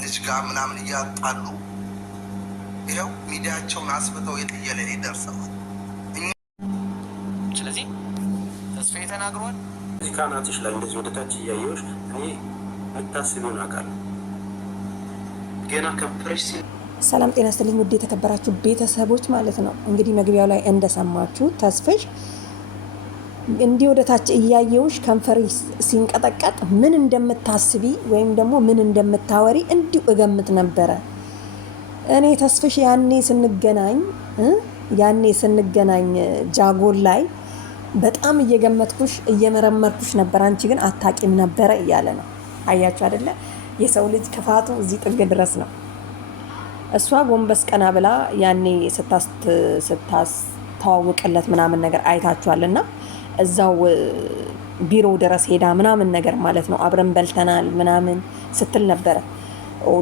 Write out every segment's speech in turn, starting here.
ልጅ ጋር ምናምን እያጣሉ ይኸው ሚዲያቸውን አስብተው የትየለሌ ደርሰዋል። ስለዚህ ተስፋዬ ተናግሯል። እዚህ ካናትሽ ላይ እንደዚህ ወደታች እያየሁሽ እኔ የምታስቢውን አውቃለሁ። ገና ከፍሬሽ ሰላም ጤና ይስጥልኝ ውድ የተከበራችሁ ቤተሰቦች ማለት ነው። እንግዲህ መግቢያው ላይ እንደሰማችሁ ተስፍሽ እንዲህ ወደታች እያየውሽ ከንፈሪ ሲንቀጠቀጥ ምን እንደምታስቢ ወይም ደግሞ ምን እንደምታወሪ እንዲሁ እገምት ነበረ። እኔ ተስፍሽ ያኔ ስንገናኝ ጃጎል ላይ በጣም እየገመትኩሽ እየመረመርኩሽ ነበር፣ አንቺ ግን አታቂም ነበረ እያለ ነው። አያችሁ አይደለ? የሰው ልጅ ክፋቱ እዚህ ጥግ ድረስ ነው። እሷ ጎንበስ ቀና ብላ ያኔ ስታስተዋውቅለት ምናምን ነገር አይታችኋልና እዛው ቢሮ ድረስ ሄዳ ምናምን ነገር ማለት ነው አብረን በልተናል ምናምን ስትል ነበረ።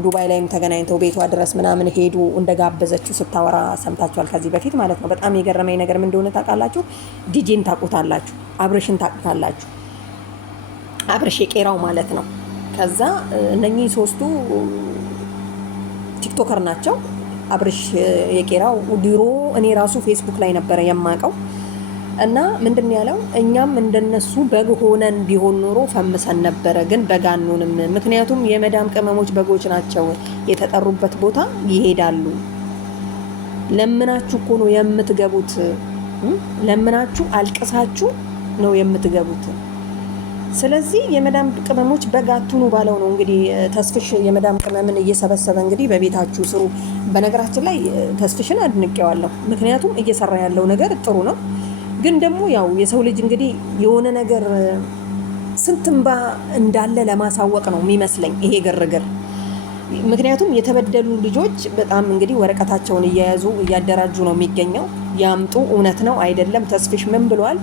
ዱባይ ላይም ተገናኝተው ቤቷ ድረስ ምናምን ሄዱ እንደጋበዘችው ስታወራ ሰምታችኋል ከዚህ በፊት ማለት ነው። በጣም የገረመኝ ነገር ምን እንደሆነ ታውቃላችሁ? ዲጄን ታውቁታላችሁ፣ አብረሽን ታውቁታላችሁ። አብረሽ የቄራው ማለት ነው። ከዛ እነኚህ ሶስቱ ቲክቶከር ናቸው። አብረሽ የቄራው ድሮ እኔ ራሱ ፌስቡክ ላይ ነበረ የማውቀው እና ምንድን ያለው እኛም እንደነሱ በግ ሆነን ቢሆን ኖሮ ፈምሰን ነበረ፣ ግን በግ አንሆንም። ምክንያቱም የመዳም ቅመሞች በጎች ናቸው፣ የተጠሩበት ቦታ ይሄዳሉ። ለምናችሁ እኮ ነው የምትገቡት፣ ለምናችሁ አልቅሳችሁ ነው የምትገቡት። ስለዚህ የመዳም ቅመሞች በግ አትሁኑ ባለው ነው እንግዲህ ተስፍሽ የመዳም ቅመምን እየሰበሰበ እንግዲህ በቤታችሁ ስሩ። በነገራችን ላይ ተስፍሽን አድንቄዋለሁ፣ ምክንያቱም እየሰራ ያለው ነገር ጥሩ ነው። ግን ደግሞ ያው የሰው ልጅ እንግዲህ የሆነ ነገር ስንት እንባ እንዳለ ለማሳወቅ ነው የሚመስለኝ ይሄ ግርግር። ምክንያቱም የተበደሉ ልጆች በጣም እንግዲህ ወረቀታቸውን እየያዙ እያደራጁ ነው የሚገኘው። ያምጡ፣ እውነት ነው አይደለም። ተስፍሽ ምን ብሏል?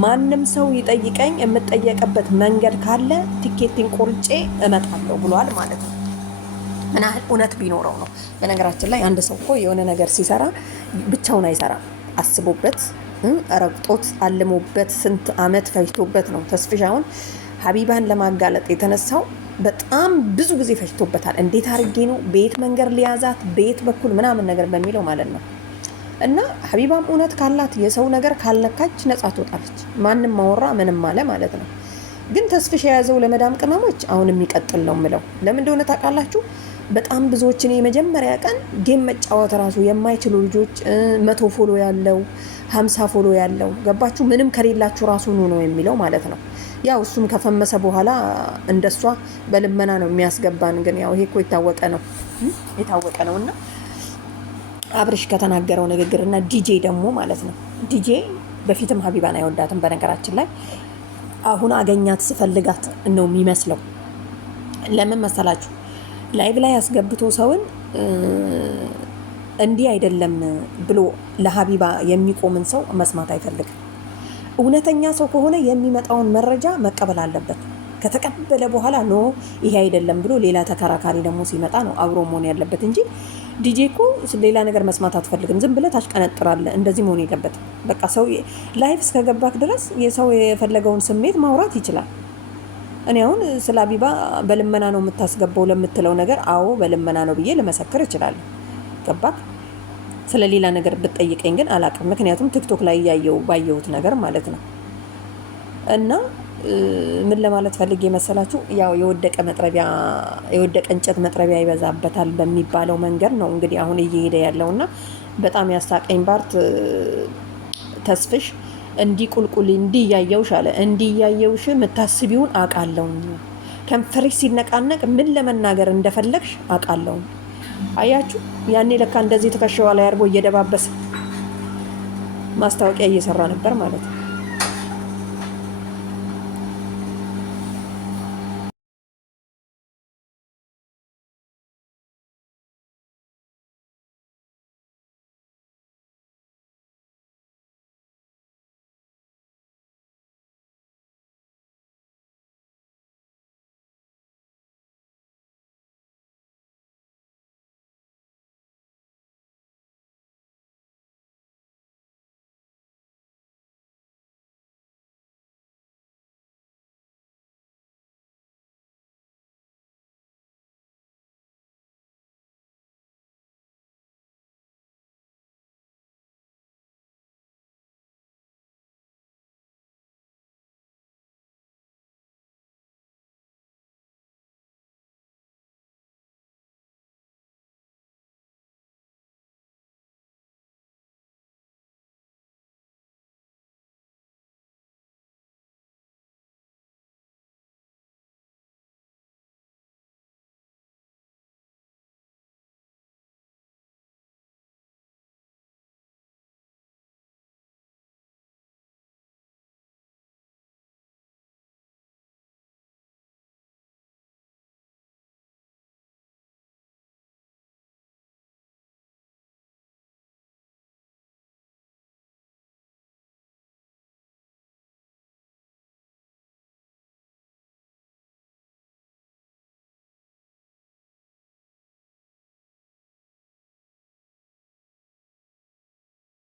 ማንም ሰው ይጠይቀኝ፣ የምጠየቅበት መንገድ ካለ ቲኬቲን ቆርጬ እመጣለሁ ብሏል ማለት ነው። ምን ያህል እውነት ቢኖረው ነው? በነገራችን ላይ አንድ ሰው እኮ የሆነ ነገር ሲሰራ ብቻውን አይሰራም። አስቦበት ረግጦት አልሞበት ስንት አመት ፈጅቶበት ነው። ተስፍሽ አሁን ሀቢባን ለማጋለጥ የተነሳው በጣም ብዙ ጊዜ ፈጅቶበታል። እንዴት አድርጌ ነው በየት መንገድ ሊያዛት በየት በኩል ምናምን ነገር በሚለው ማለት ነው። እና ሀቢባም እውነት ካላት የሰው ነገር ካልነካች ነጻ ትወጣለች። ማንም ማወራ ምንም አለ ማለት ነው። ግን ተስፍሽ የያዘው ለመዳም ቅመሞች አሁን የሚቀጥል ነው የምለው። ለምን እንደሆነ ታውቃላችሁ? በጣም ብዙዎችን የመጀመሪያ ቀን ጌም መጫወት ራሱ የማይችሉ ልጆች 100 ፎሎ ያለው 50 ፎሎ ያለው ገባችሁ? ምንም ከሌላችሁ ራሱ ነው የሚለው ማለት ነው። ያው እሱም ከፈመሰ በኋላ እንደሷ በልመና ነው የሚያስገባን። ግን ያው ይሄ እኮ የታወቀ ነው እና አብርሽ ከተናገረው ንግግርና ዲጄ ደግሞ ማለት ነው። ዲጄ በፊትም ሀቢባን አይወዳትም በነገራችን ላይ። አሁን አገኛት ስፈልጋት ነው የሚመስለው። ለምን መሰላችሁ? ላይቭ ላይ ያስገብቶ ሰውን እንዲህ አይደለም ብሎ ለሀቢባ የሚቆምን ሰው መስማት አይፈልግም። እውነተኛ ሰው ከሆነ የሚመጣውን መረጃ መቀበል አለበት። ከተቀበለ በኋላ ኖ ይሄ አይደለም ብሎ ሌላ ተከራካሪ ደግሞ ሲመጣ ነው አብሮ መሆን ያለበት እንጂ ዲጄ እኮ ሌላ ነገር መስማት አትፈልግም። ዝም ብለህ ታሽቀነጥራለህ። እንደዚህ መሆን የለበትም። በቃ ሰው ላይቭ እስከገባክ ድረስ የሰው የፈለገውን ስሜት ማውራት ይችላል። እኔ አሁን ስለ ሀቢባ በልመና ነው የምታስገባው ለምትለው ነገር አዎ በልመና ነው ብዬ ልመሰክር እችላለሁ። ገባክ? ስለ ሌላ ነገር ብትጠይቀኝ ግን አላውቅም። ምክንያቱም ቲክቶክ ላይ ባየሁት ነገር ማለት ነው። እና ምን ለማለት ፈልጌ መሰላችሁ? ያው የወደቀ እንጨት መጥረቢያ ይበዛበታል በሚባለው መንገድ ነው እንግዲህ አሁን እየሄደ ያለውና በጣም ያሳቀኝ ፓርት ተስፍሽ እንዲህ ቁልቁል እንዲህ እያየውሽ አለ። እንዲህ እያየውሽ የምታስቢውን አውቃለሁ። ከንፈርሽ ሲነቃነቅ ምን ለመናገር እንደፈለግሽ አውቃለሁ። አያችሁ? ያኔ ለካ እንደዚህ ትከሻዋ ላይ አድርጎ እየደባበሰ ማስታወቂያ እየሰራ ነበር ማለት ነው።